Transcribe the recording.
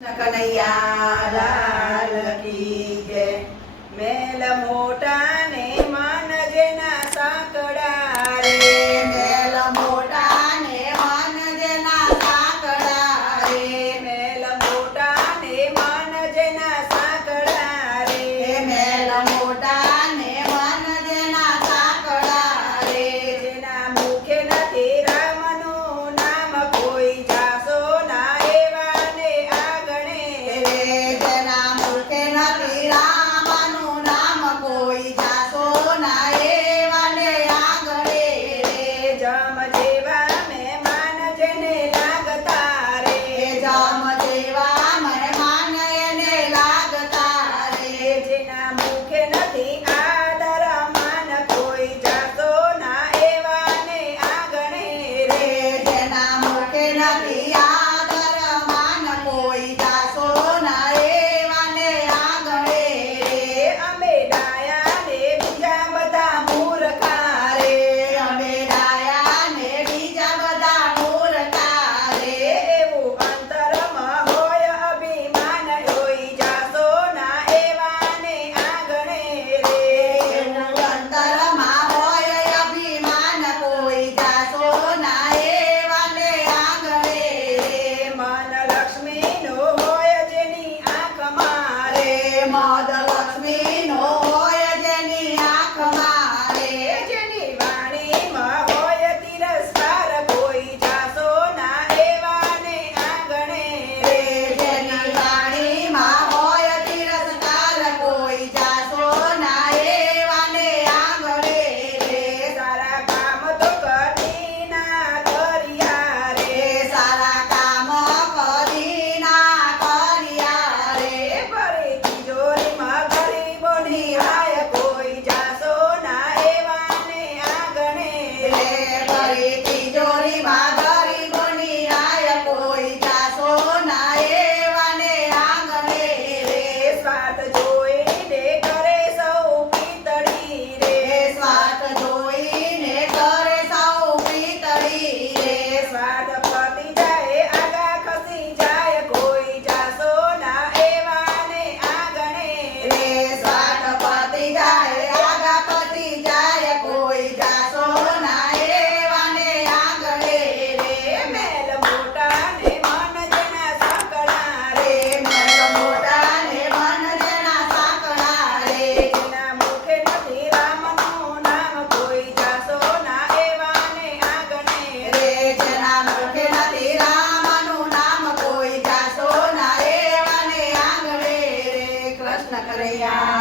Kanaiya lại Obrigada, Lá. Zachariah.